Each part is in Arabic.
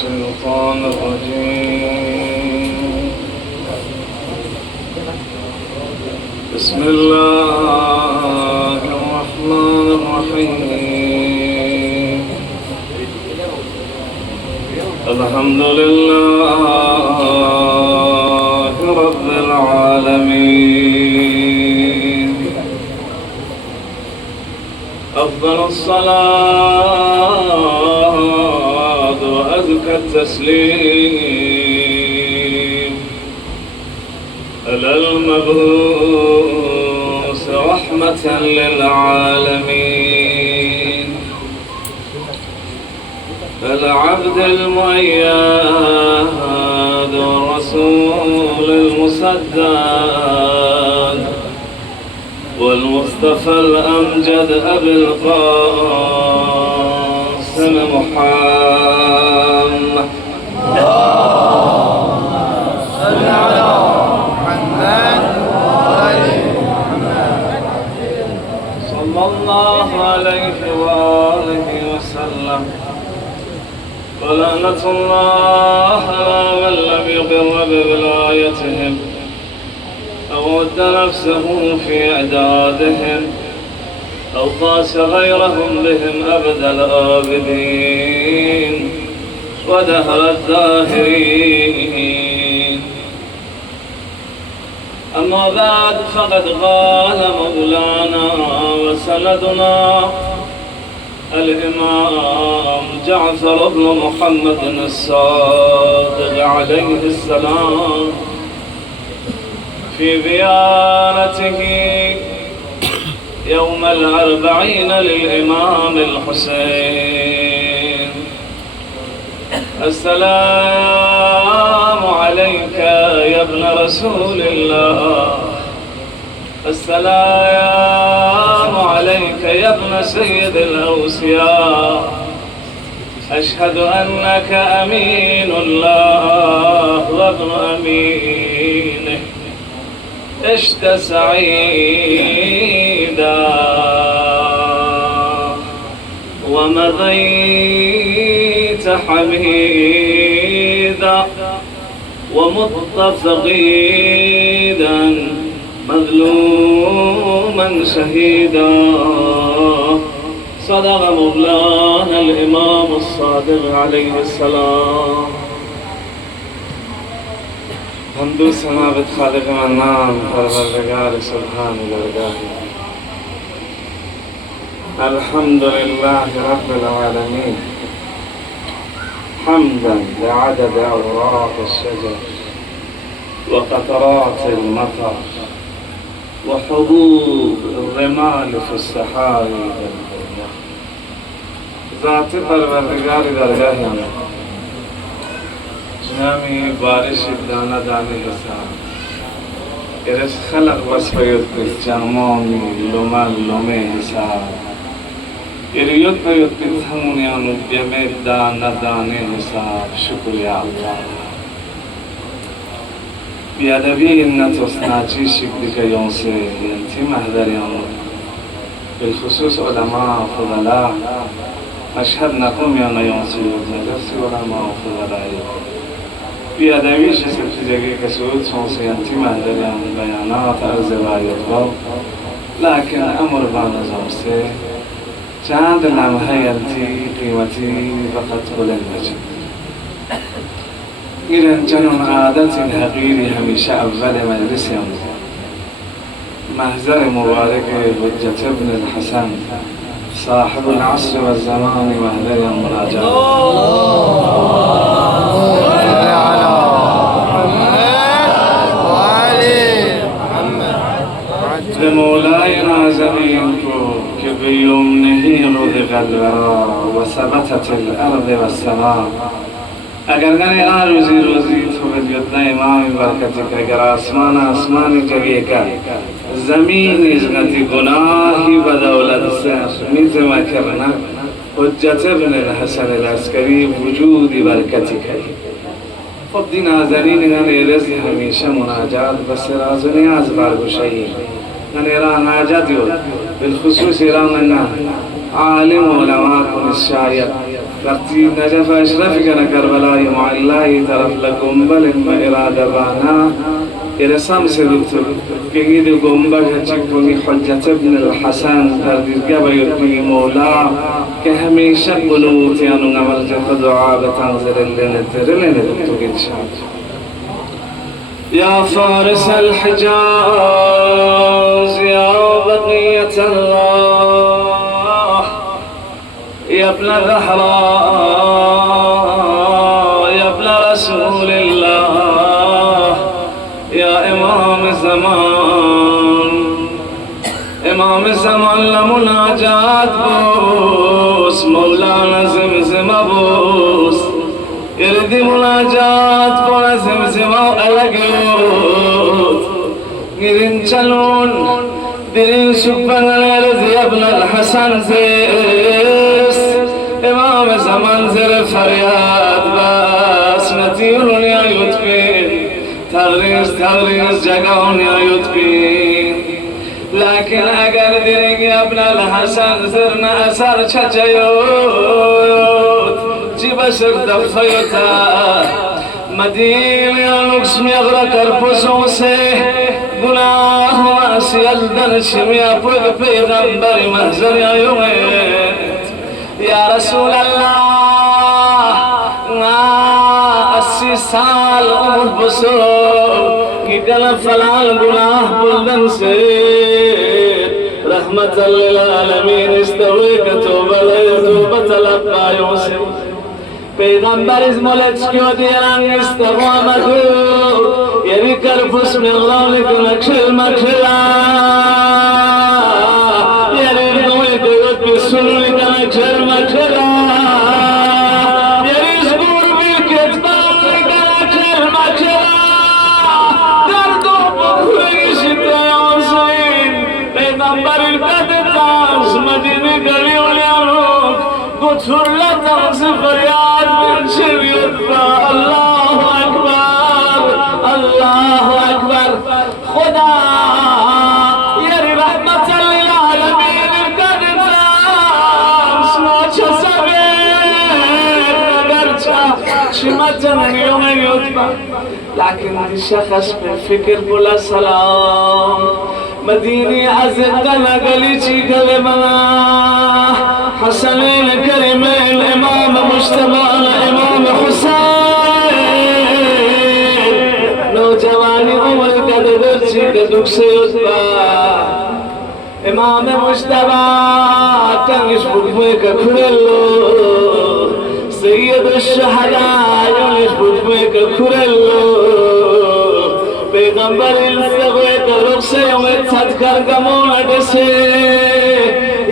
الشيطان الرجيم. بسم الله الرحمن الرحيم. الحمد لله رب العالمين. أفضل الصلاة وأزكى التسليم على المبعوث رحمة للعالمين، العبد المؤيد والرسول المسدد والمصطفى الأمجد أبي القاسم محمد. اللهم صل على محمد وآل محمد صلى الله عليه وآله وسلم. ولعنة الله على من لم يقر بولايتهم أو ود نفسه في إعدادهم أو قاس غيرهم بهم أبد الآبدين ودهر الداهرين. أما بعد، فقد قال مولانا وسندنا الإمام جعفر بن محمد الصادق عليه السلام في بيانته يوم الأربعين للإمام الحسين: السلام عليك يا ابن رسول الله، السلام عليك يا ابن سيد الأوصياء، أشهد أنك أمين الله وابن أمينه، عشت سعيدا ومضيت حميدا ومت فقيدا مظلوما شهيدا. صدق مولانا الإمام الصادق عليه السلام. حمد و ثنا به خالق منان پروردگار سبحان درگاهی. الحمد لله رب العالمين، حمدا لعدد أوراق الشجر وقطرات المطر وحبوب الرمال في الصحاري والبرية. ذات پروردگار درگاهی جامي بارش دانا داني حساب إرس خلق وصفيت بالجامامي لما لما حساب إريوت بيوت بالثموني عنو بيمي دانا داني حساب. شكر يا الله. بيادبي إن تصناچي شكلك يونسي ينتي محضر يونو بالخصوص علماء فضلاء أشهد نقوم يانا يونسي وزنجرسي علماء فضلاء بیادبیش سبتی جگه کسود سونسیانتی مهدریان بیانات عرض وایت باو، لكن امر بانظامسته چند لمحه ینتی قیمتی فقط بلند بچید. ایران چنون عادت حقیری همیشه اول مجلس محضر مبارک حجت ابن الحسن صاحب العصر والزمان محضر مراجعه. مولاي نازمين که به یمنه رزق الورا و ثبتت الارض و السماء. اگر گنی روزی تو بدیت نه امام برکتی که اگر آسمان جگه که زمین ازنتی گناهی بدولت سر میزمه کرنا حجت ابن الحسن العسکری وجودی برکتی که. خب دی نازنین گنی رزق همیشه مناجات بس راز و نیاز برگوشهی نيران حاجات بالخصوص إيران عالم علماء الشاعر وقتی نجف اشرف کنه کربلای معلای طرف لگنبل اراده بانا ارسام سدوتو که دو گنبل هچکنی حجت ابن الحسن در دیرگاه بیرمی مولا که همیشه قنوتیانو نمال جفت دعا بتنظر لنتر دکتو گلشان يا فارس الحجاز يا بقية الله يا ابن الزهراء يا ابن رسول الله يا إمام الزمان إمام الزمان لمناجات بوس مولانا زمزم بوس يردي مناجات بونا زمزم ألقيوت قرن چلون درين سبحان رضي ابن الحسن زيس إمام زمان زر فرياد باس نتيرون يا يتبين تغريز جگون يا يتبين لكن اگر درين يا ابن الحسن زرنا أسر چچيوت جي بشر دفيتا مدين يا نقسم يغرق البسو سے گناہ واسی الدرش میں پرگ پیغمبر محضر یا یومیت یا رسول اللہ 80 سال عمر بسو کی کل فلال گناہ بلدن سے رحمت للعالمین استویک توبہ لبا یوسف پیغمبر از مولد کیو دیران استقامتو یعنی کرفس من الله لك نكشل مكشلا یعنی نوی دیوت بسن لك نكشل مكشلا یعنی زبور بالكتبان لك نكشل مكشلا دردو بخوری شده عصین پیغمبر القدتاز مدینی گلیو لیانوک گتفر لطنز فریاد من شریعت با الله اکبر الله اکبر خدا یری رحمت للعالمین القدتاز نوچه سبیر نگرچه شمتن یوم یوتبا لكن الشخص بالفكر بلا سلام مديني عزقنا قليتي كلمنا حسنين كريمين الإمام مجتمع الإمام حسين لو جواني عمر كدرتي كدوك سيدبا إمام مجتمع كان يشبك بيك كرلو سيد الشهداء يشبك بيك كرلو پیغمبر الزغوی دلوک سے امید صدقر گمون دسے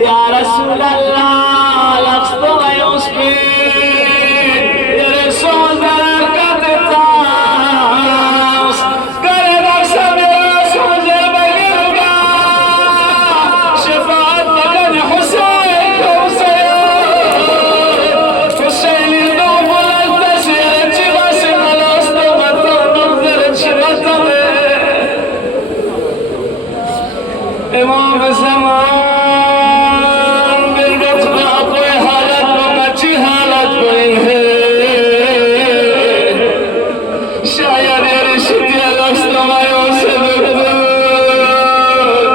یا رسول اللہ لقصدو غیوس بین یا رسول درکت تاس کرے نقصم یا رسول جربیرگا شفاعت مکن حسین حسین النوم التسیر چغاس ملاستو مطان نظر چغاتا امام زمان برگت باقوی حالت بمچی حالت بین ہے شاید رشدی الاسلام آیوس دکتر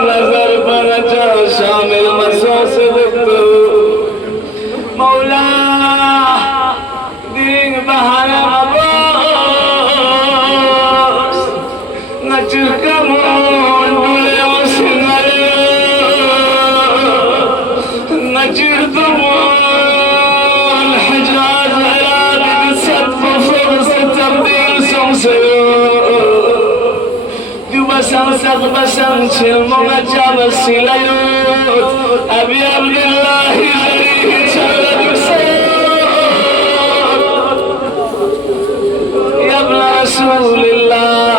نظر بنجا شامل مسوس دکتر مولا دین بہانا عباس نچر کمون دولے وسن نجر دموع الحجاز عراق ست فوق تبديل سمسيوت دو بسن سق بسن چلم مجاب السليوت أبي عبد الله غريه چلد سيوت يا ابن رسول الله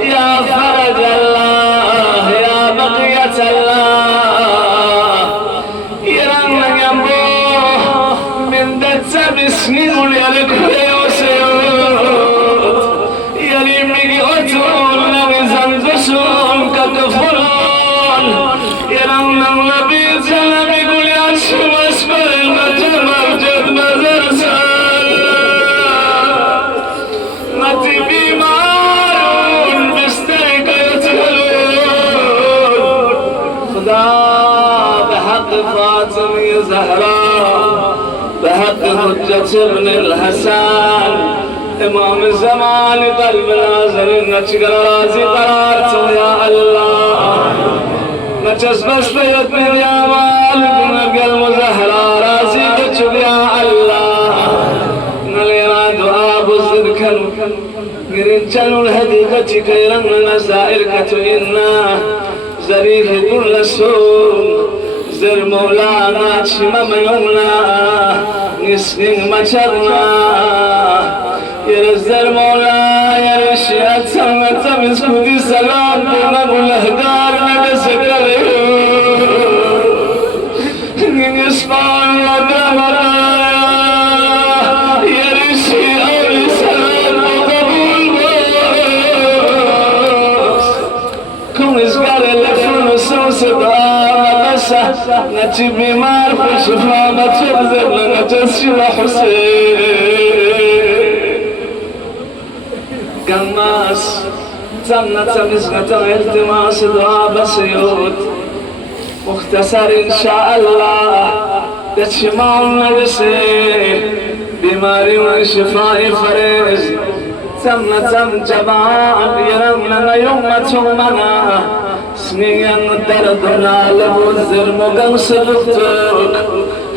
يا فرج الله يا بقية الله بسنين وليالك يوسف يلي ميجي أتون نبي زندسون كتفلون يلم النبي زلم يقول يا شمس بالمجمع جد مزاج الحجة ابن الحسن إمام الزمان قلب ناظر نشكر رازي قرارته يا الله نجس بس بيت من يا مالك نقل مزهرة رازي بجب يا الله نلينا دعاء بزركن قرنجل الهديقة كيرن نسائرك إنا زريه كل سوء زر مولانا شمم يومنا نسنين مجرنا يرزر مولا يرشي أتسمت مسكوتي سلام بنب الأهدار نقسك يسمع الله يرشي أولي سلام وقبول بوس كم إزقار اللفون السوس نجيب بمار في شفا ما تشبزر لنا تسشر حسين قماس تمنة مسنة التماس دعاء بسيوت مختصر إن شاء الله تشمع النجسي بمار وشفاء فريز تمنة جماعة يرمنا يوم منا سنين دردنا لبوزر مقنصبتك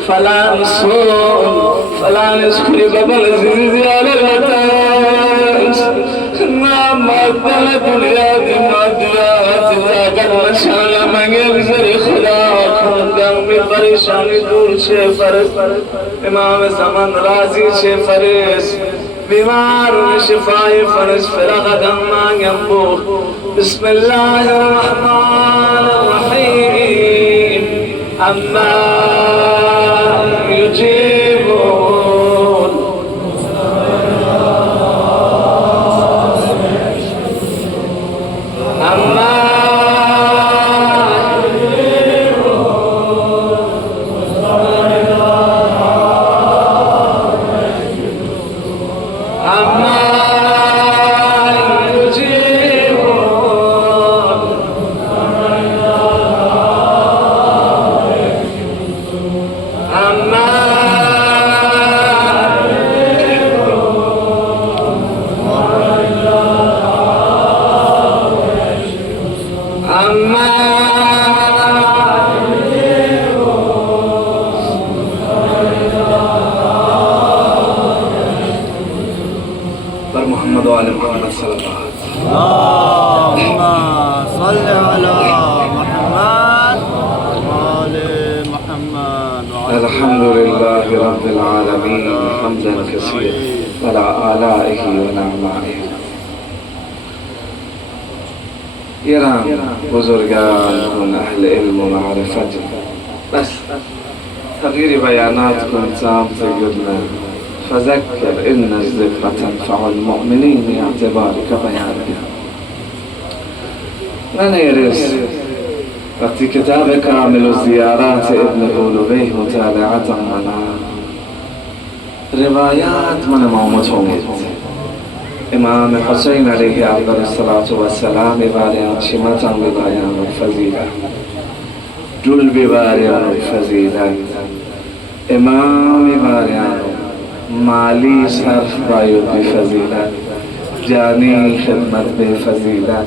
فلا نصوم فلا نسكري قبل زيزيال الوتاس نعم الدلة اليد مدلات لكن مشان من يبزر خلاق دم بريشان دول شفرس امام زمان رازي شفرس بمار شفاء فرس فرغ دمان ينبوخ بسم الله الرحمن الرحيم أما يجيبون محمد وعلى محمد صلى الله عليه وسلم. اللهم صل على محمد وعلى محمد. الحمد لله رب العالمين حمدا كثيرا على آلائه ونعمائه. يرام بزرگان كن أهل علم ومعرفة بس تغيير بياناتكم تام تقولنا فذكر إن الذكرى تنفع المؤمنين باعتبارك بيانها. من يرس في كتاب كامل الزيارات ابن قولبيه متابعة منا روايات من مومتهم إمام حسين عليه أفضل الصلاة والسلام بباريان شمة بباريان الفزيلة جل بباريان الفزيلة إمام بباريان مالي صرف بايو بفزيلة جاني خدمت بفزيلة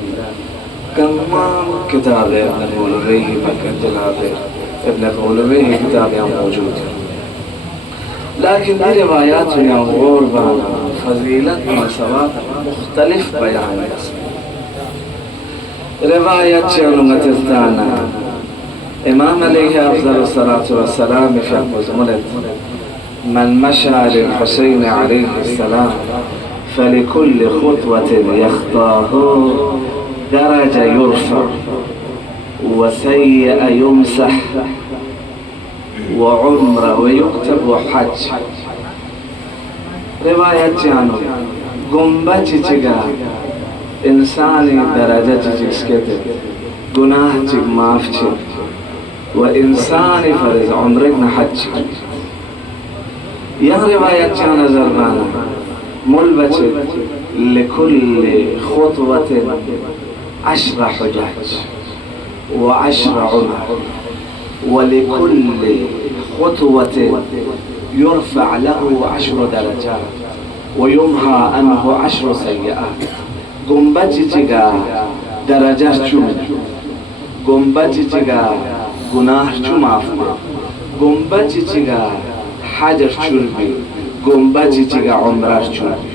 تمام كتاب ابن قولبيه ابن قولبيه كتاب موجود لكن دي روايات ينظر بانا فضيلة مسوات مختلف بيان روايات شنو تستانا إمام عليه أفضل الصلاة والسلام في أبو من مشى للحسين عليه السلام فلكل خطوة يخطاه درجة يرفع وسيئة يمسح وعمره ويكتب حج. رواية جانو قنبة جيجا إنساني درجة جيسكت گناه جيج معاف جيج وإنساني فرز عمرك نحج. يا رواية جانا زربانا ملبت لكل خطوة 10 حجاج و10 عمر ولكل خطوة يرفع له 10 درجات ويمحى عنه 10 سيئات. گنبد چیگا درجات چوم، گنبد چیگا گناه چوم آفما، گنبد چیگا حجر چون بی، گنبد چیگا عمره چون بی.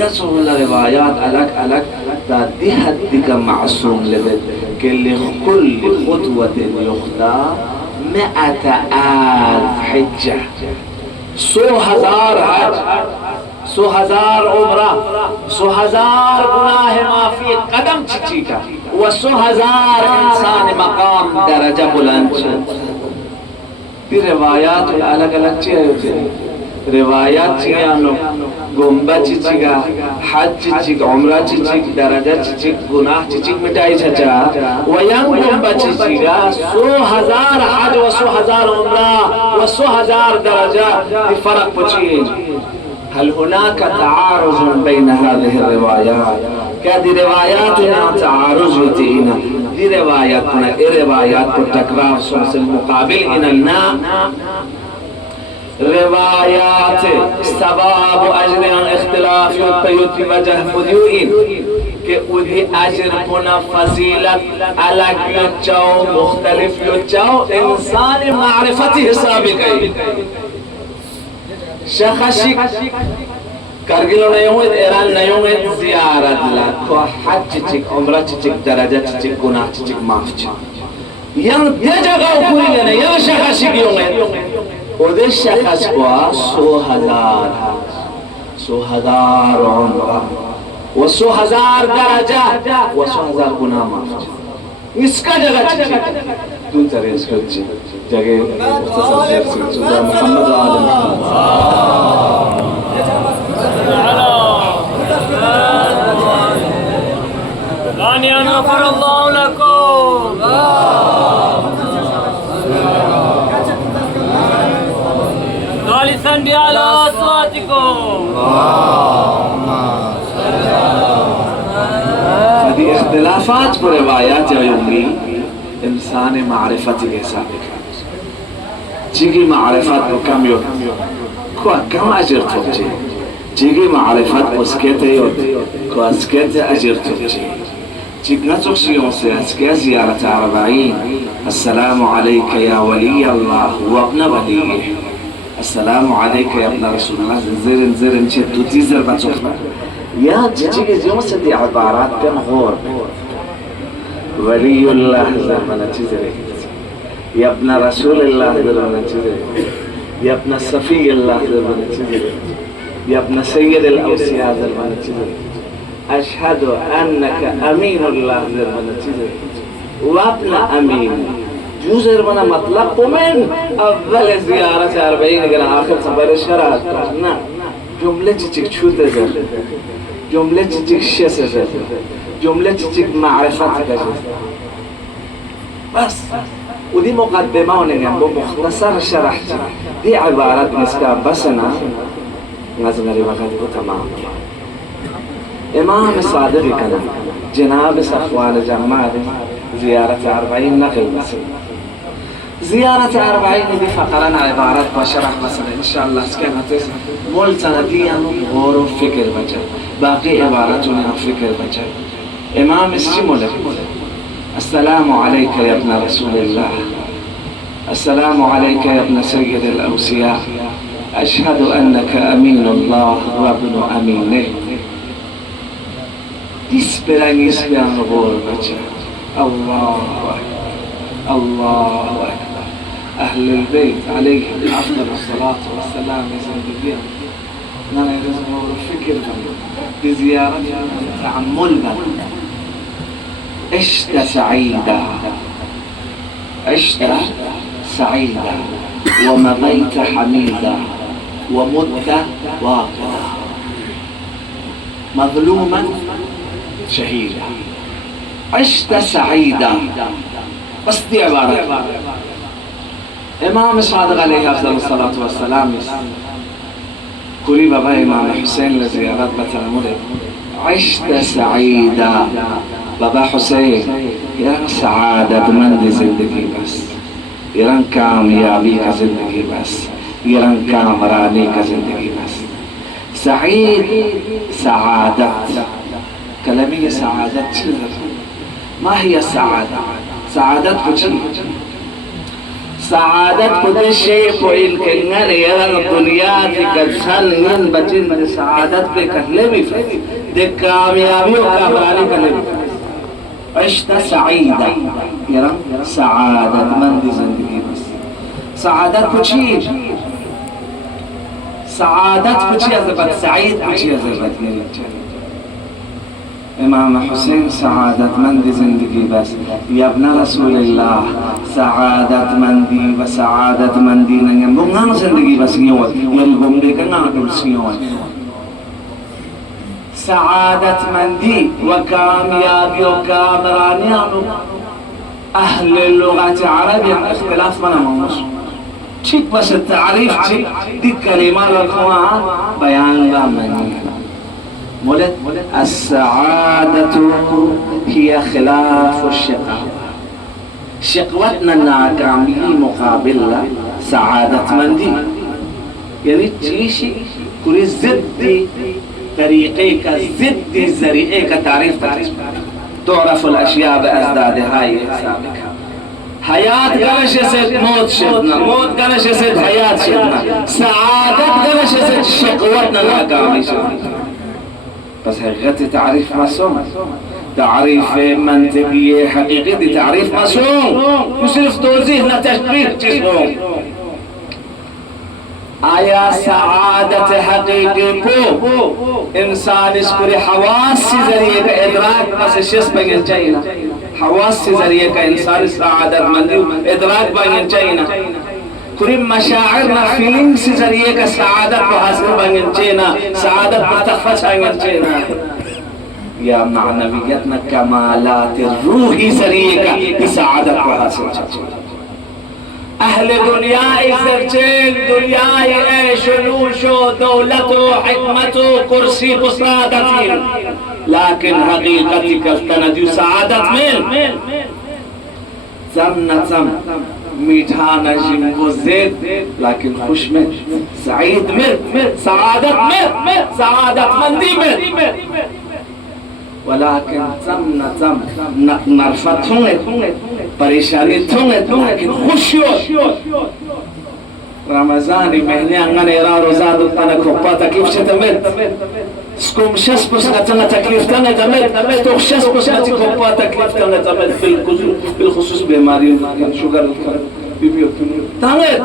یا سوال روایات الگ الگ تا دی حد کا معصوم لبد کہ لكل خطوة يخطى 100,000 حجة، 100,000 حج، 100,000 عمره، 100,000 گناه معافی قدم چیچی کا و 100,000 انسان مقام درجہ بلند. دی روایات الگ الگ چیئے روایات چیئے گنبد چیچیگا حج چیچیگ عمرہ چیچیگ درجہ چیچیگ گناہ چیچیگ مٹائی چھچا ویان گنبد چیچیگا 100,000 حج و 100,000 عمرہ و 100,000 درجہ. دی فرق پچھیں هل هناك تعارض بين هذه الروايات؟ كهذه روایات تعارض ہوتینا دی روایاتنا روایات کو تکرار سنس المقابل اننا روایات ثواب و اجر اختلاف یوتی وجہ فدیوئین کہ ادھی اجر پنا فضیلت الگ یوچاو مختلف یوچاو انسان معرفتی حسابی گئی. شخصی کرگلو نہیں ہوئے ایران نہیں ہوئے زیارت لکھو حج چک عمرہ چک درجہ چک گناہ چک معاف چک یہ جگہ پوری لینے یہ شخصی کیوں گئے ادھے شخص کو 100,000 100,000 عمرہ و 100,000 درجہ و 100,000 گناہ معاف چک اس کا جگہ چک دون ترے اس کا جگہ مختصر سے محمد ثانيا غفر الله لكم. ثالثا بأعلى أصواتكم. هذه اختلافات في روايات يومي انسان معرفتي کے سابق جيجي معرفت كم يوم كم اجر توجي جيجي معرفت اسكت يوم كو اسكت اجر توجي جيجنا تخشيون سياسكي زيارة 40. السلام عليك يا ولي الله وابن وليه، السلام عليك يا ابن رسول الله. زرن زرن شدو تيزر باتوخنا يا جيجي يوم سدي عبارات كم غور ولي الله زرمنا تيزر يا ابن رسول الله زرمنا تيزر يا ابن صفي الله زرمنا تيزر يا ابن سيد الأوصياء زرمنا تيزر أشهد أنك أمين الله زرمنا تيزر وابن أمين جوزر منا مطلق من أول زيارة 40 قال آخر سفر شرعت نعم جملة تشك شو تزر جملة تشك شسر جملة تشك معرفتك بس. ودي مقدمة ونعم بمختصر شرح دي عبارات مسكا بسنا نزمري وقت تمام. امام صادق كان جناب صفوان جمال زيارة 40 نقل مثلا زيارة 40 دي فقرنا عبارات بشرح مثلا إن شاء الله سكنت ملتنديا غور فكر بجا باقي عباراتنا فكر بجا. إمام السمولة السلام عليك يا ابن رسول الله، السلام عليك يا ابن سيد الأوصياء، أشهد أنك أمين الله وابن أمينه. يسبران غور بجا. الله أكبر الله أكبر. أهل البيت عليهم أفضل الصلاة والسلام يزن نرى يزن الفكر بزيارتهم تعمل عشت سعيدا عشت سعيدا ومضيت حميدا ومت واقدا مظلوما شهيدا. عشت سعيدا بس دي عبارة امام صادق عليه افضل الصلاة والسلام كوري بابا امام حسين لزيارات بتنمره عشت سعيدا بابا حسين يران سعادة من دي زندگی بس يران کامیابی کا زندگی بس ये रंग कामरानी का जिंदगी बस। सईद सआदत कलमी ये सआदत चीज़ ما هي السعادة؟ سعادة كتير سعادة كل شيء وإن كنا نرى الدنيا تكسل من بتين سعادة بكلمة ده كاميابي وكامراني كلمة عشت سعيدة يرى سعادة من دي زندگی بس سعادة كتير سعادة كتير زبط سعيد كتير زبط امام حسین سعادت مند زندگی بس یا ابن رسول الله سعادت مندی و سعادت مندی نگم بونگان زندگی بس نیوت یل بونده که نادر سیوت سعادت مندی و کامیابی و کامرانیانو اهل اللغة عربية اختلاف من موش چیک بس التعریف چیک دی کلمات القرآن بیان بامنی مولد السعادة هي خلاف الشقاء شقوتنا ناكامي مقابل سعادة مندي يعني تشيشي كل زد طريقيك زد زريئيك تعريف تعرف الأشياء بأزدادها حسابك حياة قلش يسد موت شدنا موت قلش يسد حياة شدنا سعادة قلش يسد شقوتنا ناكامي شدنا بس حقيقة تعريف مصون تعريف منطقي حقيقي تعريف مصون يصرف توزيع لتشبيه جسمه آیا سعادت حقیقی کو انسان اس کو حواس سے ذریعے کا ادراک بس شخص بگن چاہیے حواس سے ذریعے کا انسان سعادت مندی ادراک بگن چاہیے كل مشاعرنا فيلينغز ذریعے کا سعادت کو حاصل بنگن چینا سعادت مستخفى چاہیے چینا یا معنویتنا کمالات الروحی ذریعے کا سعادت کو حاصل چاہیے اہل دنیا ازرچل دنیا عیش و نوش و دولت و حکمت و کرسی بسادتی لیکن حقیقتی کفتندی سعادت میں زم نظم میٹھا نجم و زید لیکن خوش میں سعید میں سعادت مندی میں ولكن زم نرفت ہوں پریشانی ہوں لیکن خوشیو رمضانی مہنے انگنے را روزہ دلتانا کھوپا تکلیف چھتمت سکوم شس پس نتنا تکلیف تانا تمت تو شس پس نتی کھوپا تکلیف تانا تمت بالخصوص بیماری شوگر تمت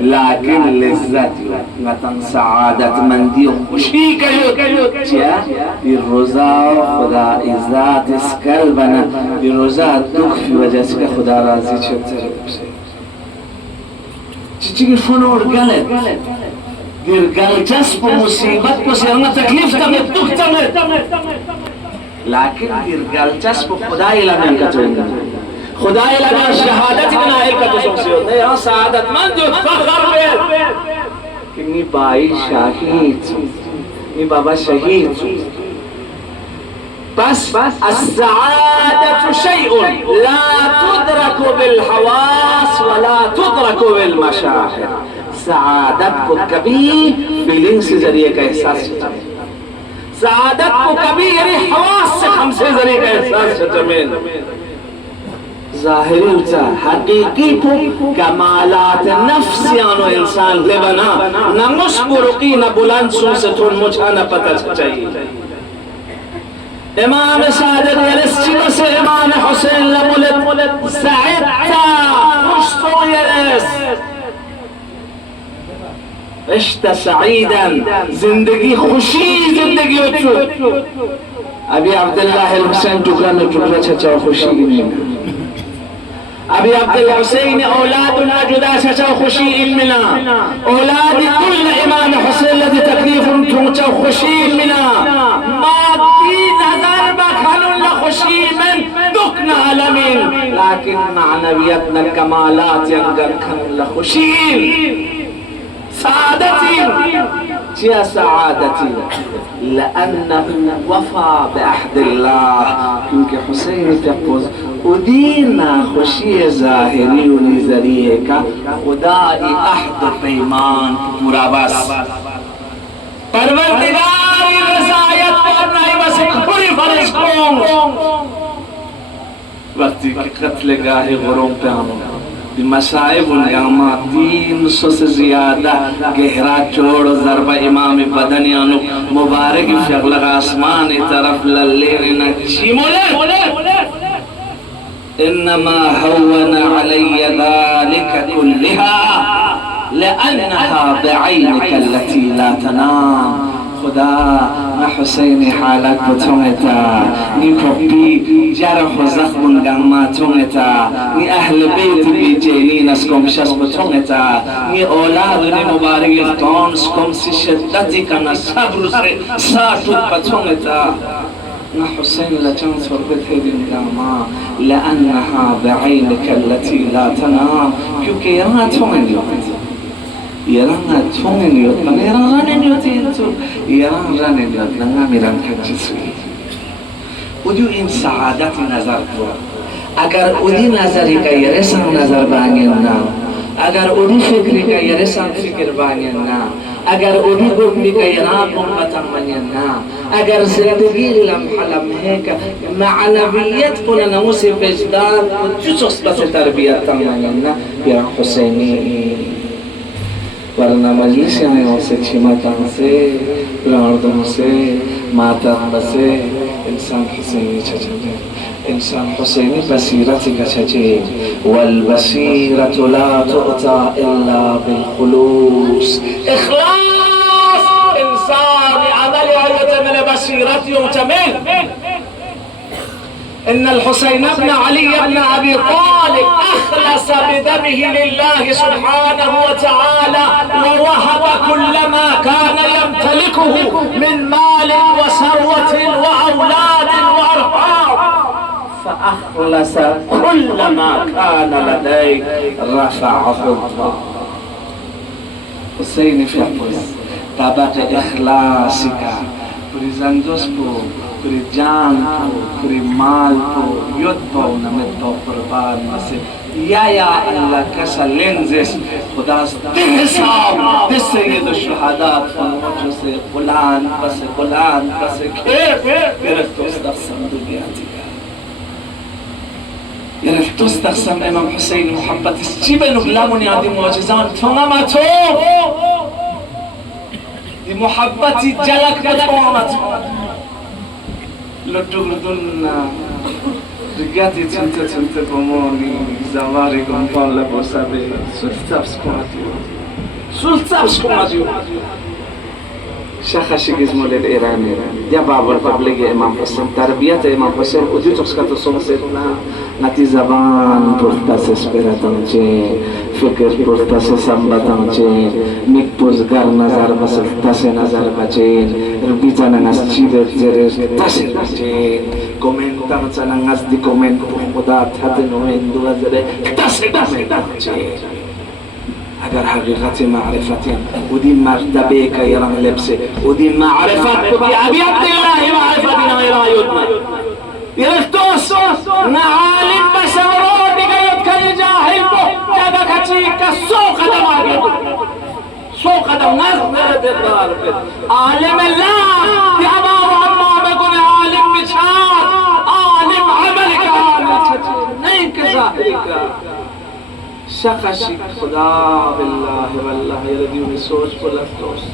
لیکن لذت نتن سعادت مندی خوشی کیو چیا یہ روزہ خدا عزت اس قلبنا یہ روزہ دکھ کی وجہ سے خدا راضی چھتے ہیں چیچی فنور گلت گیر گل جسب مصیبت کو سیرنا تکلیف تمت دکھ تمت لیکن گیر گل جسب خدای لمن کتویں خدای لگا شهادت نائل کا تو سمجھے ہوتا ہے یہاں سعادت مند جو فخر میں کہ می بائی شہید می بابا شہید بس السعادة شيء لا تدرك بالحواس ولا تدرك بالمشاعر سعادت کو کبھی فیلنگ سے ذریعے کا احساس سعادت کو کبھی یعنی حواس سے ہم سے ذریعے کا احساس شتمین ظاہری ہوتا حقیقی کو کمالات نفسیانو انسان لبنا نہ مسکرقی نہ بلند سن سے تھون مجھا نہ پتہ چاہیے امام صادق یلس سے امام حسین لمولد سعدتا خوشتو یلس عشت سعیدا زندگی خوشی زندگی اچھو ابھی عبداللہ الحسین ٹکرا چھچا خوشی نہیں ابي عبد الحسين اولادنا جدا شجا خوشي منا اولاد كل امام حسين الذي تكليف توچا خوشي منا ما دين هزار بخلوا لخوشي من دكنا عالمين لكن معنويتنا كمالات ينقر خلوا لخوشي سعادتي چیا سعادتی لأنه وفا بعهد الله کیونکہ حسین تقوز ادینا خوشی ظاہری و نظریے کا خدای عہد و پیمان پورا بس پروردگاری رضایت پر نہیں بس پوری فرض کو وقتی کہ قتل گاہ غروم پہ ہم بمصائب القیامات 300 سے زیادہ گہرا چوڑ ضربہ امام بدنیانو مبارک شغل آسمان طرف للیرنا چیمولے انما هون علي ذلك كلها لأنها بعينك التي لا تنام خدا نہ حسین حالت بتومتا نی کبی جرح و زخم گماتومتا نی اهل بیت بی جنین اسکم شش بتومتا نی اولاد نی مبارک تون اسکم سی شدتی کنا صبر سے ساتو بتومتا نہ حسین لجان صربت هدیم گاما لأنها بعينك التي لا تنام کیونکہ یہاں تومن يرانا تونين يوت من يرانا رانين يوت ينتو يرانا رانين يوت لنا ميران كجسوي وديو إن سعادة نظر كوا أجر ودي نظري كا يرسم نظر بانينا أجر ودي فكري كا يرسم فكر بانينا أجر ودي قربي كا يرام أمة بانينا أجر زندگي لمحة لمحة معنويات كنا نموسي بجدان وجوس بس تربية بانينا يا حسيني ورنہ مجلس آئے سے چھمتان سے راردوں سے ماتم سے انسان حسینی چھچے انسان حسینی بصیرت کا چھچے والبصیرت لا تؤتا الا بالخلوص اخلاص انسان عمل آیت من بصیرت یعتمل إن الحسين بن علي بن أبي طالب أخلص بدمه لله سبحانه وتعالى ووهب كل ما كان يمتلكه من مال وثروة وأولاد وأرحام فأخلص كل ما كان لديه رفعه الله حسين في الحسن طبق إخلاصك بريزاندوس بو پوری جان کو پوری مال کو یود باو نمت باو قربان مسے یا اللہ کسا لنزس خدا دے حساب دے سید الشہدات فنوجو سے قلان بس کھیف گرفت استقسم دنیاتی گرفت استقسم امام حسین محبت اس چیبه نبلامونی آدی معجزان تونگا ما تو دی محبتی جلک بتونگا ما تو لدردن رجعتي تنت بموني زواري كمبان لبوسابي سلطة بسكوماتيو شخص جسمه للإيراني يا بابا قبل إمام حسين تربية إمام حسين ودي تسكت صوصتنا نتي زبان پرتاس اسپراتانچه فکر پرتاس سامباتانچه میکپوز گر نظر بسل تاس نظر بچین ربیتا نگاس چیبت زرش تاس بچین کومنتان چا نگاس دی کومنت خدا تحت نوین دو زره تاس بچین اگر حقیقت معرفتی ودي مرتبه که يران لبسه ودي معرفت بي ابي عبد الله معرفتنا يران يدنا يرفتوس نعالم بسورو بقيت كالجاهل بو جادا كتشيك سوق قدم آگه سوق قدم نظر درار عالم الله دي ابا وعما بقول عالم بشار عالم عملك عالم نہیں کہ ظاہری کا شخصی خدا بالله والله يرديوني سوچ بلد دوست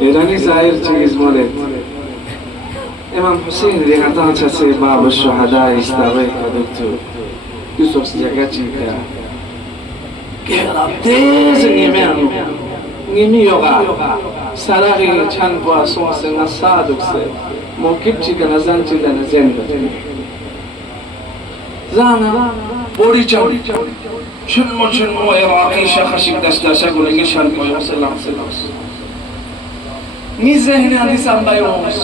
ایرانی ظاهر چیز مولد امام حسین دیگران چه باب الشهداء استوی دکتر یوسف سجاگا چیکا گهرا تیز نیمی یوگا سراغی چند با سوس نصادق سے موکب چیکا نزن چیکا نزن زانا بوری چاوی چنمو عراقی شخصی دستاشا گلنگی شرمو سلام نی ذهن علی سنبایوس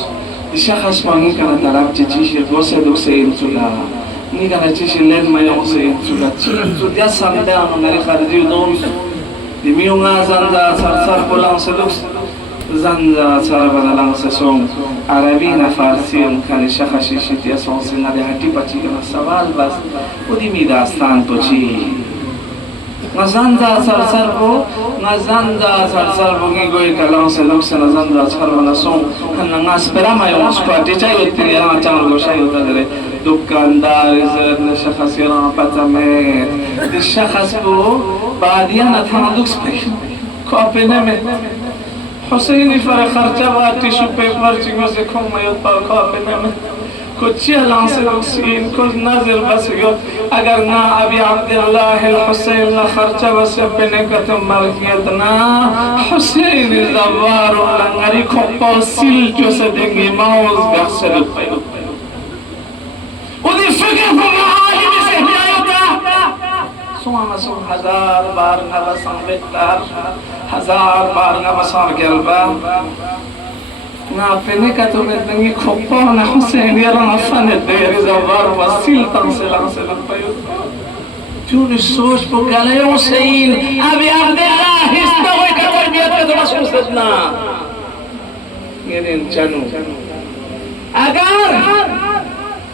دی شخص مانگی کنه طرف چیچی دوسه اینسولا نی کنه چیچی لن مایوسه اینسولا چی اینسو دیا سنبایانو نری خارجی دوم دميونغا زنزا سرسر بولان سلوكس زنزا سربنا لان سسوم عربينا فارسيون كان شخشي شتيا سون سنة دي هاتي بچي كنا سوال بس ودي مي داستان توچي نزنزا سرسر بو نزنزا سرسر بو كي گوي كلان سلوكس نزنزا سربنا سون كنا ناس برama يوم سكواتي چاي وتني يران چامر گوشاي وتدري دكاندار زر شخص يران پتمه دي شخص بو بعديانا تندوكس بي كوبي نمت حسيني فرق خرچه بارتی شو پیپر چیگو سے کم میاد پا کافی نمت کچی لانس روکسین کچ نظر بس گو اگر نا ابی عبدالله الحسین نا خرچه بس پنے کتم مرکیت نا حسین زوار و لنگری کپا سیل جو سے دنگی موز گخسر پیو ودی فکر فمعالی بسه بیایتا سوما سوم 1000 بار نبسان بهتر 1000 بار نبسان قلبا نا پنی کا تو میں دنگی کھپا نا حسین یرا نفن دیر زوار وسیل تنسلان سلام پیو چون سوچ پو گلے حسین ابی عبداللہ استوی کا تربیت کا تو مسئول سجنا یعنی چنو اگر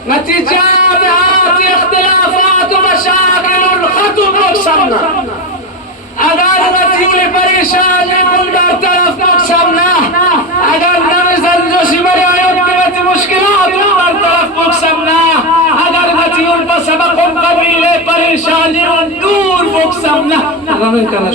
نتیجہ بہات اختلافات و مشاکل الخطب مقسمنا اگر نتیجہ پریشانی بندر طرف مقسمنا اگر نمزن جوشی بری آیت بیوتی مشکلات بندر طرف مقسمنا اگر نتیجہ بسبق قبیل پریشانی دور مقسمنا رنگ کنا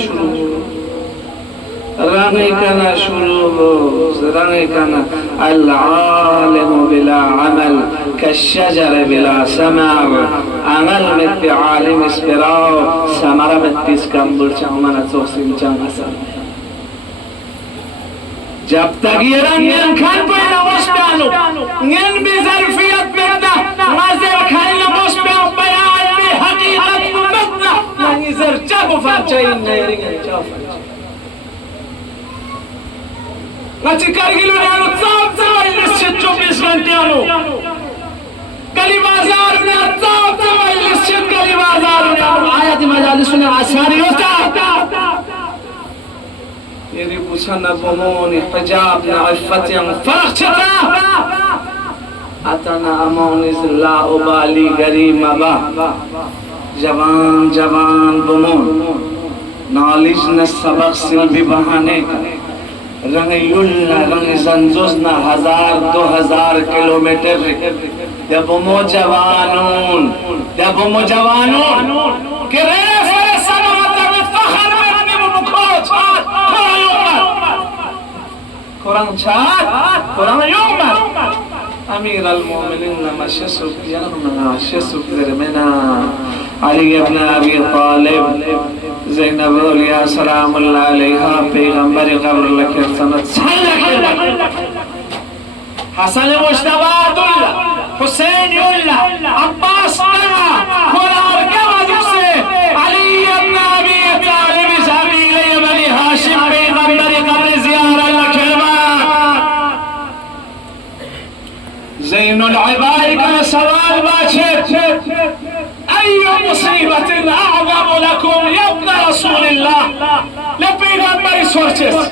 شروع رنگ کنا العالم بلا عمل كالشجر بلا ثمر عمل مت عالم اسپراو ثمره مت اسکمبل چامنا توسین چام اصل جب تک یہ رنگین کھان پیدا وشتانو نین بھی ظرفیت پیدا نظر کھان وشتانو بیان بھی حقیقت مبتنا نظر چاکو فرچائن نیرین چاو نچی کرگیلو نیانو صاف لسچت 24 گھنٹیانو گلی بازار میں صاف لسچت گلی بازار میں آیت مجالس میں آسانی ہوتا یعنی پوچھنا بمونی حجاب نا عفتی فرق چتا اتنا امونی لا ابالی گریم با جوان بمون نالج نا سبق سل بھی بہانے رنگ یلنا رنگ زنزوزنا 1000-2000 کلومیٹر یا بمو جوانون کہ رفر سنوات فخر میں بمکوچ قرآن چاہت قرآن یومر امیر المومنین مشسوک یرمنا شسوک درمنا علی ابن ابی طالب زینب اولیاء سلام اللہ علیہا پیغمبر قبر لکھر سنت حسن مجتبہ دلہ حسین اللہ عباس نگا قرآن کے وجہ سے علی ابن ابی طالب زبی علیہ بنی حاشم پیغمبر قبر زیارہ لکھر زین العباد کا سوال باچھے أي مصيبة أعظم لكم يا ابن رسول الله لبيغمبر سورچس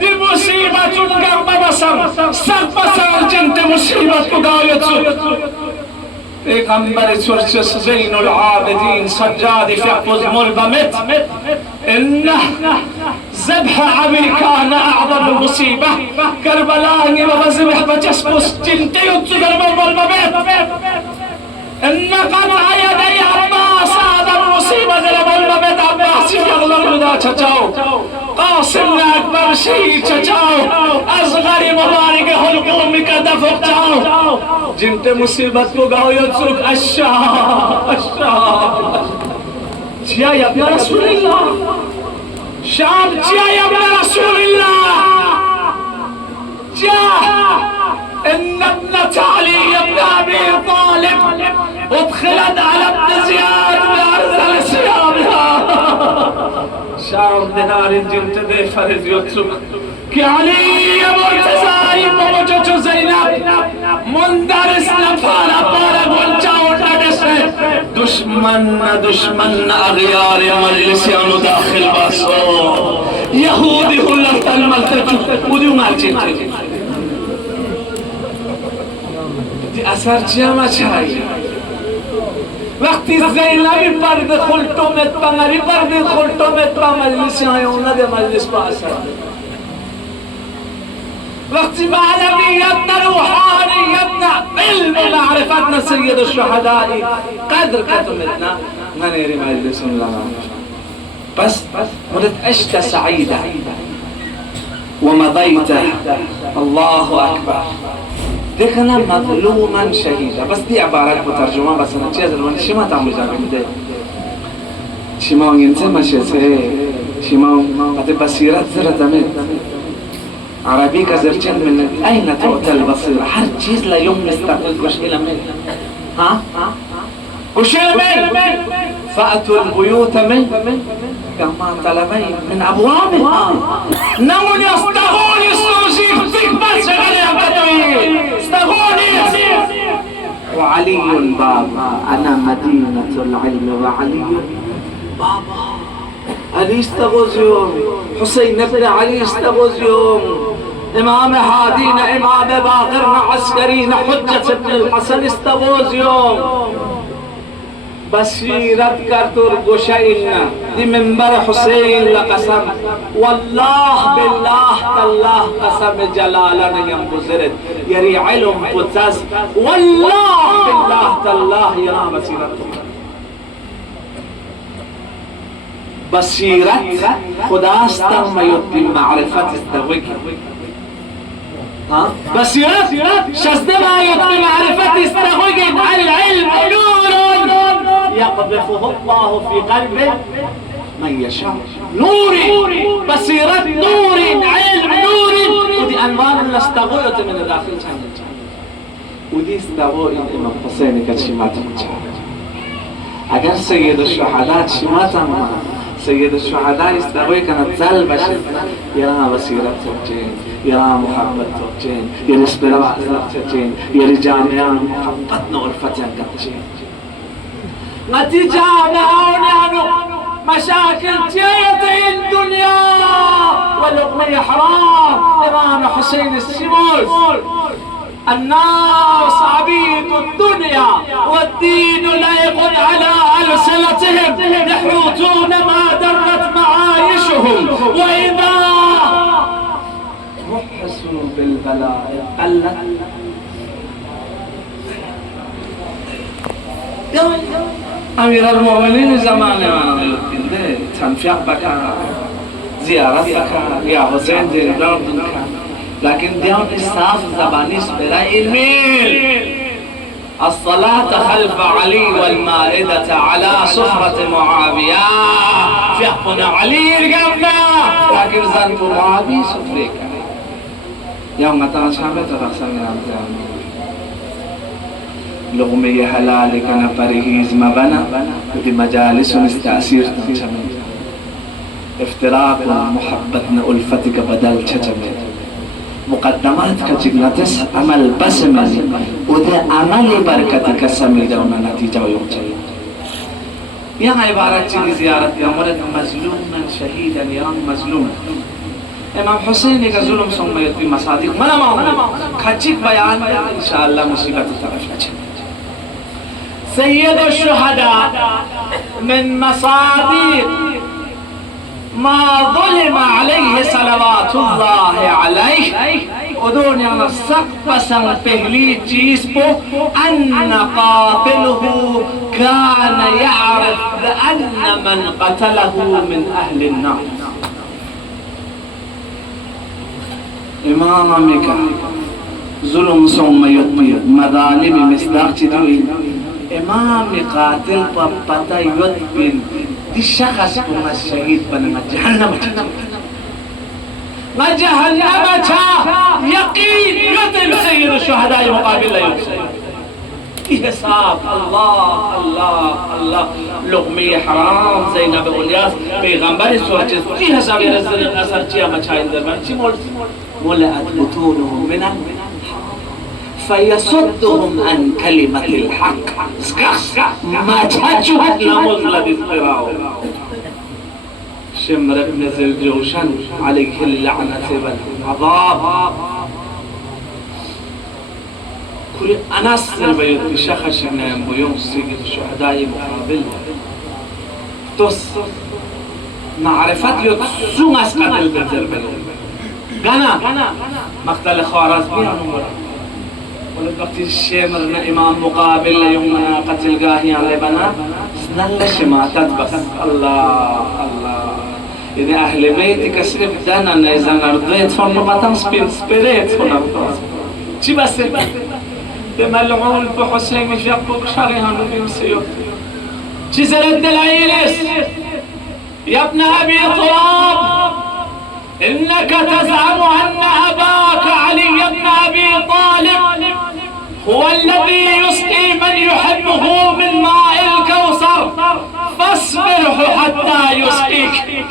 دي مصيبة جنگم بسم سر بسر جنت مصيبة قايتو پیغمبر سورچس زين العابدين سجاد في حفظ ملبمت إنه ذبح عبي كان أعظم مصيبة كربلاني وبذبح بجسبس جنت يتو ملبمت إن قطع يدي عباس هذا المصيبة لملبمت عباس يغلق لنا چچاو قاسم أكبر شيء چچاو أصغر مبارك حلقوم کا دفق چاو جنت مصیبت کو گاو یتسوک الشام چیا یا ابن رسول اللہ شام چیا یا ابن رسول اللہ چیا إن ابنة علي بن أبي طالب أدخلت على ابن زياد بأرسل ثيابها شام دينار جنت دي فرز يتسوك كي علي مرتزاي موجود زينب مندرس نفارا بارا گلچا اٹھا دسے دشمن اغیار مجلسیانو داخل باسو یهودی هلت الملتجو بودی مرچین دی اثر چی هم چایی وقتی زینبی پرد خلطومت بنگری پرد خلطومت با مجلسی های اونا دی مجلس با اثر وقتی بعلمیتنا روحانیتنا علم معرفتنا سید الشهدائی قدر کتمتنا ننیری مجلسون لنا بس ولد عشت سعيدة ومضيت الله أكبر دخنا مظلوما شهيدا بس دي عبارات مترجمة بس أنا تجهز الوان شما تعمل جابين ده شما ينسى ما شيء شما قد بصيرات زرت من عربي كزرچن من أين تؤتى البصيرة هر چیز لا يوم نستقل كش إلى من ها وش من فأتوا البيوت من كما طلبين من أبوابها نمون يستغون يسوسي فيك بس غير بدوي استغوني وعلي بابا أنا مدينة العلم وعلي بابا علي استغوز يوم حسين بن علي استغوز يوم إمام هادينا إمام باقرنا عسكرينا حجة ابن الحسن استغوز يوم بصيرت كرتور قشينا دي منبر حسين لقسم والله بالله تالله قسم جلالنا ينبزرت يري علم قدس والله بالله تالله يرى بصيرتك بصيرت خداستم ما يطبي معرفة استوك ها بصيرت شزد ما يطبي معرفة استوك العلم نور يقذفه الله في قلبه من يشاء نور بصيرة نور علم نور ودي أنوار اللي استغويت من داخل جهنم ودي استغويت إمام حسين كشمات اگر سيد الشهداء شمات سيد الشهداء استغوي كانت زلبة يرى بصيرة توجين يرى محبت توجين يرى اسبرا توجين يرى جامعة محبت نور فتيان توجين نتيجة نهاوني مشاكل جيدة الدنيا واللقمة حرام إمام حسين السموس الناس عبيد الدنيا والدين لايق على ألسنتهم يحوتون ما درت معايشهم وإذا محسوا بالبلاء قلت أمير المؤمنين زمان ما تنفيق بكا زيارت بكا يا حسين زيارت بكا لكن ديان صاف زباني سبرا علمي الصلاة خلف علي والمائدة على سفرة معاوية فيقنا علي رقمنا لكن زنت معاوية سفريك يوم ترى شامل ترخصني عمتان لغمي حلالك أنا بريهيز ما بنا ودي مجالس نستأثير تنشمل افتراق محبتنا ألفتك بدل تشمل مقدمات كجناتس عمل بسمني وده عمل بركتك سميدونا نتيجة ويوم يا عبارة زيارة يا ولد مظلوما شهيدا يا مظلوم امام حسين کا ظلم سميت بمصادق ما كجيك بيان ان شاء الله مصيبة تعرف سيد الشهداء من مصادق ما ظلم عليه صلوات الله عليه ودنيا نسق بسن پہلی چیز پو ان قاتله كان يعرف بأن من قتله من أهل النار امامك ظلم ثم يطير مظالم مصداق چدوئی امام قاتل پر پتہ يطبن دي شخص كما الشهيد بنا جهنم ما جهنم يقين يطل سيد الشهداء مقابل لا يوصل حساب الله الله الله لقمه حرام زينب الیاس پیغمبر سوچ کی حساب رسول اثر چیا مچائیں در چی مولات بطونه من فيصدهم عن كلمة الحق ما تحجوه نموذ لديراو شمر بن ذي الجوشن عليه اللعنة والعذاب كل أناس بيوت بشخش من بيوم سيد الشهداء مقابل توس معرفت يتسون أسقط البنزل بلون غنا مقتل خوارزمي ولقد الشمر إمام مقابل يوم قتل قاهي على بنا سنل شماتت بس الله يعني أهل بيتك سرب دانا إذا نرضيت فنبطن سبيريت فنبطن شي بس بملعون بحسين في أبوك شريها نبيمسيو شي زلد العيلس يا ابن أبي طراب إنك تزعم أن أباك علي بن أبي طالب هو الذي يسقي من يحبه من ماء الكوثر فاصبره حتى يسقيك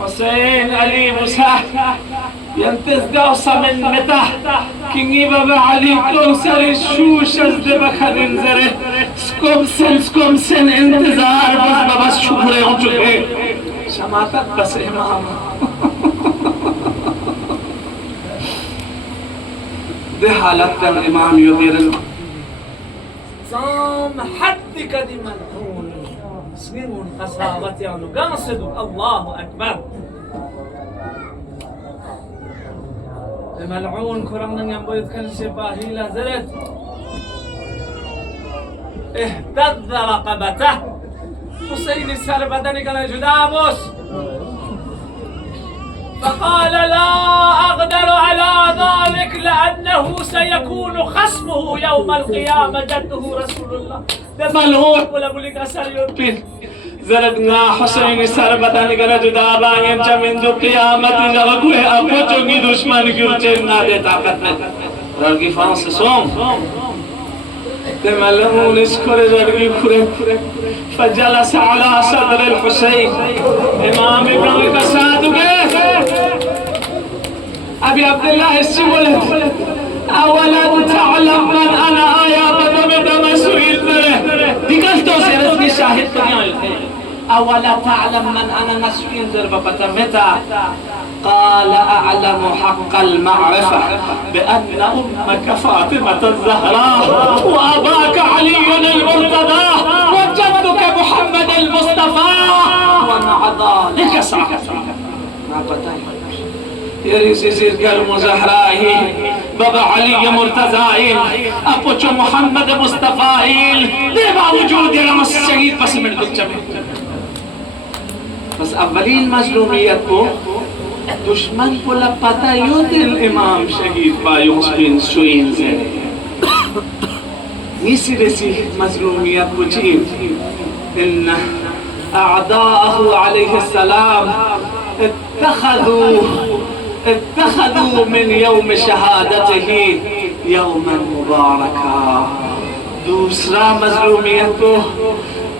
حسين علي مساح ينتز دوسة من متح كيني بابا علي كوثر الشوش ازدبك هننزره سكم سن انتظار بس بابا شكرا يوجد شماتك بس إمام ده حالة الإمام يغير صام حدك دي ملعون سنين قساوة يعني قاصد الله أكبر ملعون كرمنا ينبويت كان شباهي لازلت اهتز رقبته حسين سر بدنك لجدامس فقال لا أقدر على ذلك لأنه سيكون خصمه يوم القيامة جده رسول الله ملعون ولا بلك أسر يربين زرقنا حسين سر بدنك لجدابا ينجا من دو قيامة جغوه أبو چونگی دشمن گرچه نادے طاقت میں ررگی فانس سوم ملعون اسكر ررگی کھرے فجلس على صدر الحسين امام ابن قسادك ابي عبد الله السولد اولا تعلم من انا يا بدم دم سئل ديكل تو سرسني شاهد بنيا اولا تعلم من انا نسوين ضرب بتمتا قال أعلم حق المعرفة بأن أمك فاطمة الزهراء وأباك علي المرتضى وجدك محمد المصطفى ومع ذلك سعد ما بتاي يريسي زير قلم زهرائي بابا علي مرتضى أبوش محمد مصطفى ديما وجود يا رمس الشهيد بس من الجميع بس أولين مظلوميته دشمن کو لپتا یودل امام شهید بایوش بن سوین زنه نیسی رسی مظلومیت بچیم ان اعداءه عليه السلام اتخذوا من يوم شهادته يوما مباركا دوسرا مظلومیتو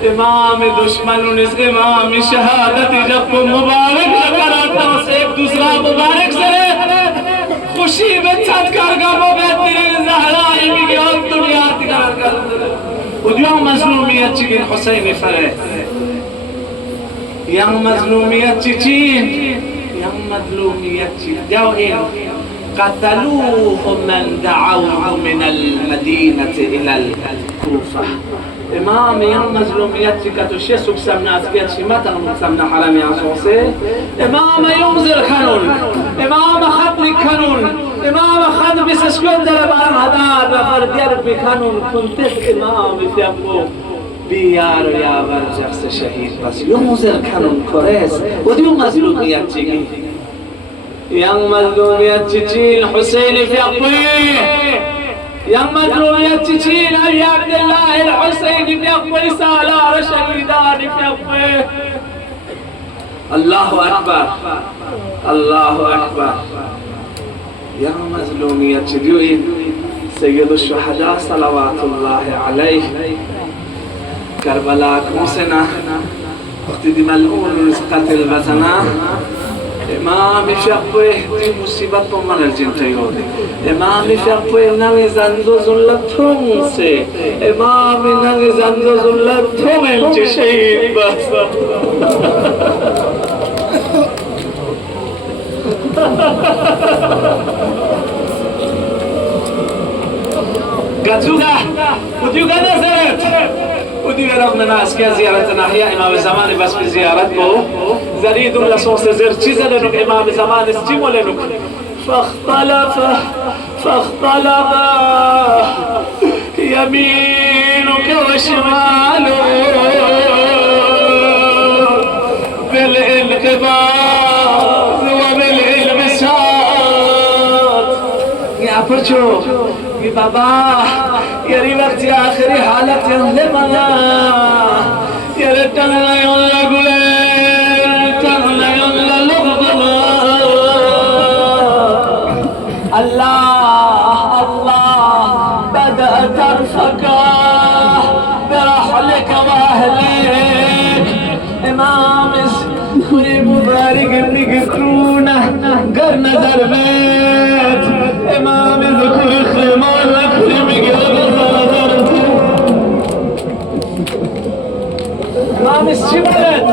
امام دشمنوں نے امام شہادت جب مبارک لگاتا سے ایک دوسرا مبارک سے خوشی میں چھت کر گا وہ بہترین زہرائی بھی اور دنیا تکار کر ودیو مظلومیت چکن حسین فرے یم مظلومیت چکن یم مظلومیت چکن جاؤ قتلوه من دعوه من المدينة إلى الكوفة امام یم مظلومیت چکتو شیسوک سمنا ازگیت شیمتا سمنا حرمی آسوسه امام یمزر کنون امام خط لکنون امام خط بسشکون در بارم هداد و فردیر بکنون کنتت امام فیبو بیار و یاور جرس شهید بس یمزر کنون کریس و دیو مظلومیت چکی یم مظلومیت چچین حسین فیبوی يا مظلومية تشين أبي عبد الله الحسين بن أبي سالار شهيدان في أبي الله أكبر الله أكبر يا مظلومية تشين سيد الشهداء صلوات الله عليه كربلاء كوسنا وقت دي ملعون قتل بسنا امام شقوه دی مصیبت پا من الجن تیوده امام شقوه نوی زندو زلت تون سے امام نوی زندو زلت تون الچه شهید باسا قدوغا وديوغا نزلت وديوغا رغم ناس كان زيارتنا أحياء إمام زمان بس بزيارته زريد لصوص زر چيزا لنك إمام زمان استيمو لنك فاختلف يمينك وشمالك بالانقباض وبالالبساط يا فرشو يا بابا يا وقت يا آخري حالت ينلمنا يا رتنا يلا قليل تغنى يلا لغضنا الله بدأ ترفقه برحلك وأهلك إمام خوري مبارك نقرونه قرن دربيت إمام ذكر خمان لكري مقرد إمام الشبلت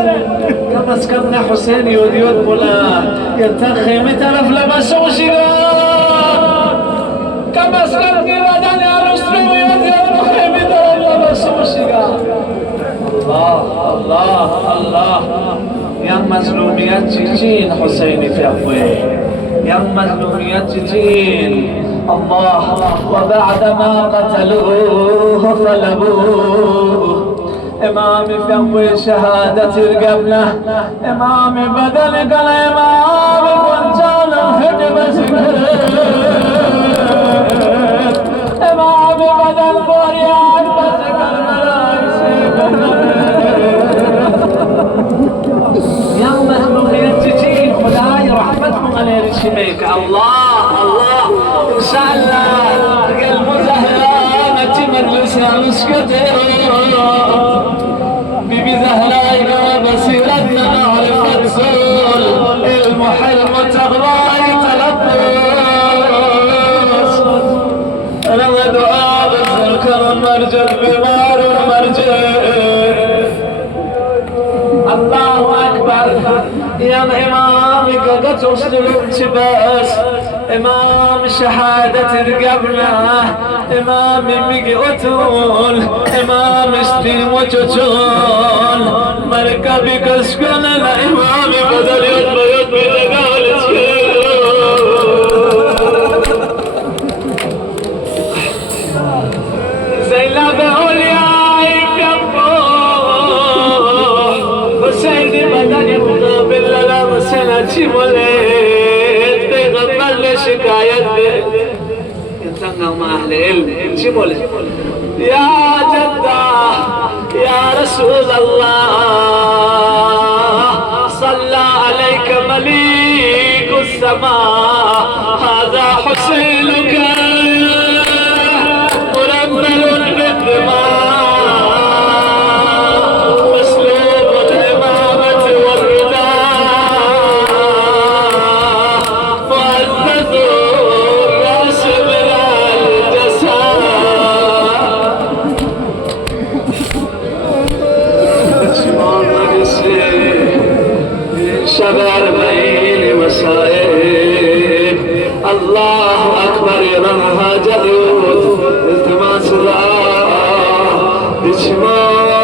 كما سكبنا حسين يوديود بولا يتخي مترف لبسو شغال كما سكبني رداني عرسلي ويوديود مترف لبسو شغال الله يا مظلوميات جيجين حسين في أخوه يا مظلوميات جيجين الله وبعدما قتلوه طلبوه إمامي في أخوه شهادة القبلة إمامي بدل قال إمامي كنتان الهدب سكرت إمامي بدل قريان بسكر ملايسي يا مظلوميات جيجين خداي رحمتكم عليه الشميك الله إن شاء الله قلب زهرانة مجلسها مسكته بيبي زهراء بصيرتنا معرفة زول المحل متغراي تلبس أنا ودعاء بذكر المرجل بمار المرجل الله أكبر يا إمامي قد تصلوا بس إمام شهادة القبلة إمام مقوتول إمام استيم وجوجول مركبي كسكن الإمام بدل يد بجقال زينب أولياء كفوح حسين بدل يقابل لنا مسنة مولد بيغفل شكاية يتنقل مع أهل العلم شمولد يا جدة يا رسول الله صلى عليك مليك السماء هذا حسينك مرمل بالدماء مسلوب الإمامة والرداء مؤذذ الرأس من الجسد شبر بين مسائل الله أكبر يرمها جدود التماس الله بشمان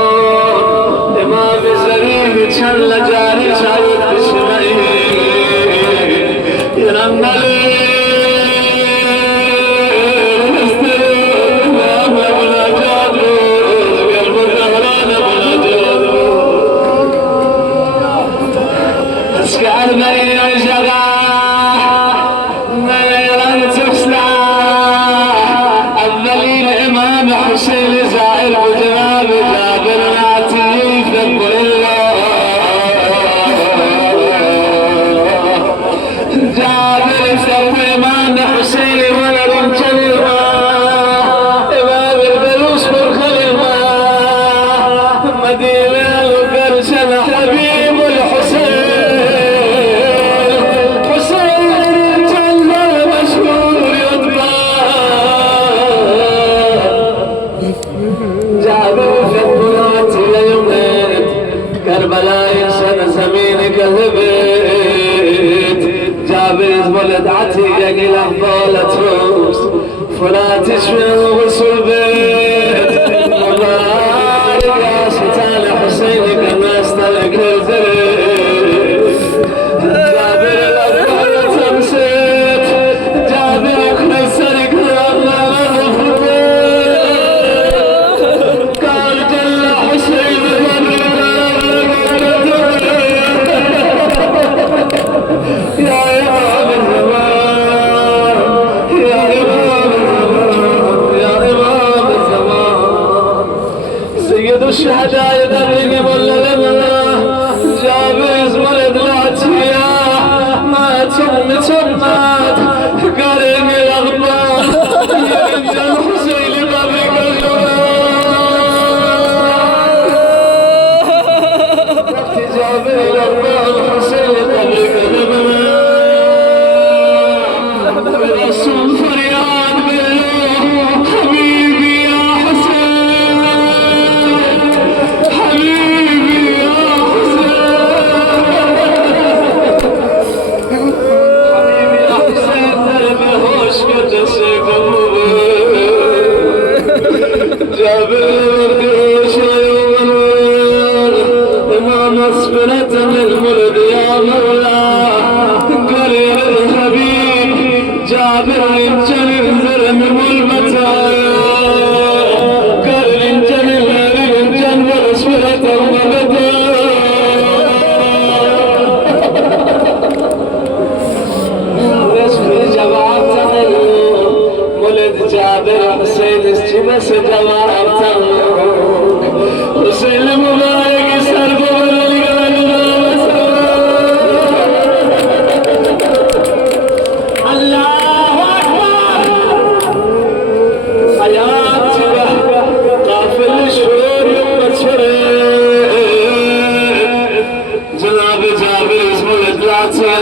إمام زريب شل جاري شايد بشمعين يرمى حبيب الحسين طولت فلا تشفي الغسل بيت مبارك يا ستان حسينك الناس تلك الزريت جابر الأبوال تمسيت جابر كل سرق الله قال جل حسين يا إمام الزمان يا إمام الزمان يا إمام الزمان سيد الشهداء يدرق ولا لما جابر ولد العتية ما تمت قرن الأغبار يرجع الحسين قبرك جابر الأغبار الحسين قبرك الرسول فرياد بالله حبيبي يا حسين حبيبي يا حسين حبيبي يا حسين دربه وش قدس جابر الوردوش يوم الويل امام اسفلة للملد يا مولاه قريب الحبيب جابر الجنن زرم والمتايا قرن الجنن للجن والاسفلة المبدا رسم جماعة ولد جابر حسين استمس جماعة حسين مبارك سرب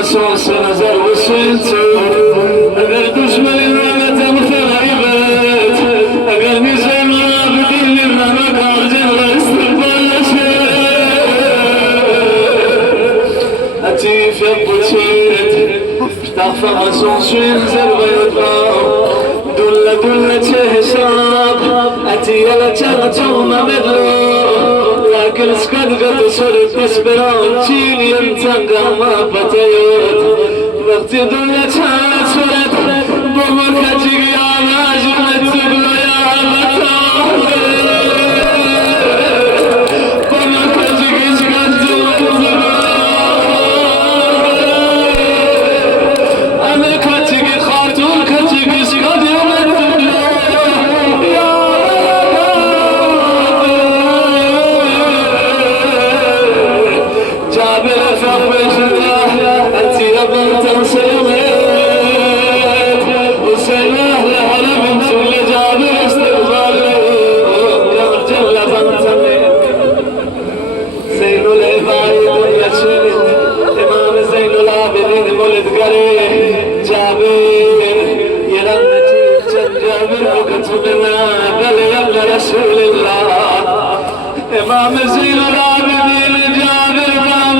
سوس نزل وسنتو اگر دشمن الرمت مخيبت اگر نزل مرابطين الرمك عرجل استقبال اتيف يبوتيت افتغفى عصوص ينزل ويطلع دلة حساب اتي لتغتوم مدلو لكن سكد قد صرت بسبران تيني ينتنقى ما بتيوت وقت دنيا كانت صرت بمركتك يا ناجم التبلى يا بطاق بمركتك سكد أمركتك خاتون كتك سكد يوم التبلى جابر فقبش الله أنت يبن تنصيرت وسيله لهلا بنت جابر استقبال يرجل لبنتمي زين العباد يشيل إمام زين العابدين مولد قريب جابر يرنتي جابر وكتبنا بل يبل رسول الله إمام زين العابدين جابر يا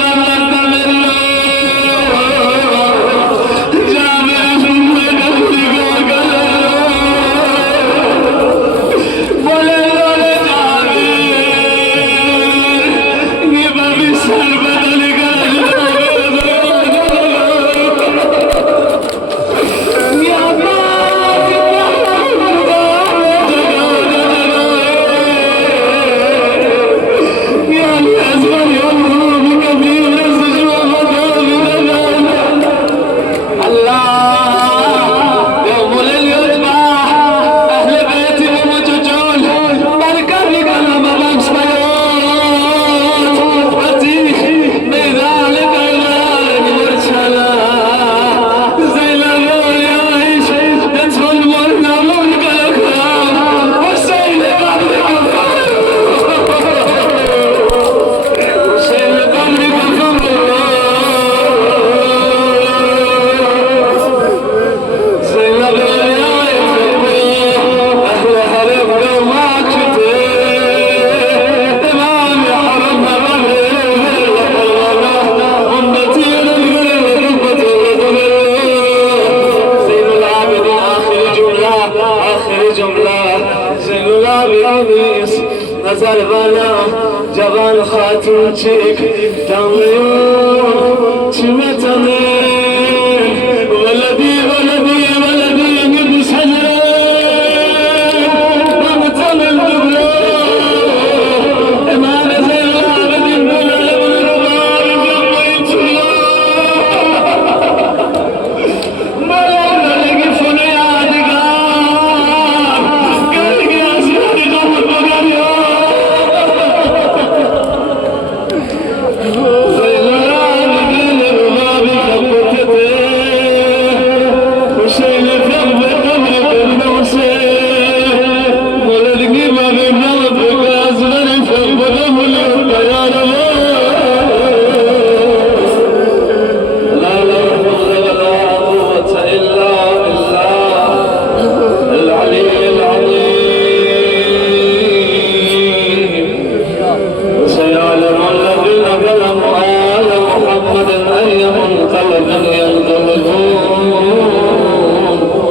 خبيث نظر بالا جوان خاتون چیک دامیون چمتنه ولدی ولدی ولدی نبس حجره ممتن الدبلو امام زيلا بدين بولا لبن ربار بيوم يتولو مولا لقفن يا دقار قلق يا سيدي قبل بقريو زيلا بدين رباب خبتته وشيل ثوب قبر بالموسى ولدقي ما بيبلغ بقاس غريب فقبل يا رب لا لا حول ولا قوة إلا بالله العلي العظيم سيعلم الذين ظلموا آل محمد أي منقلب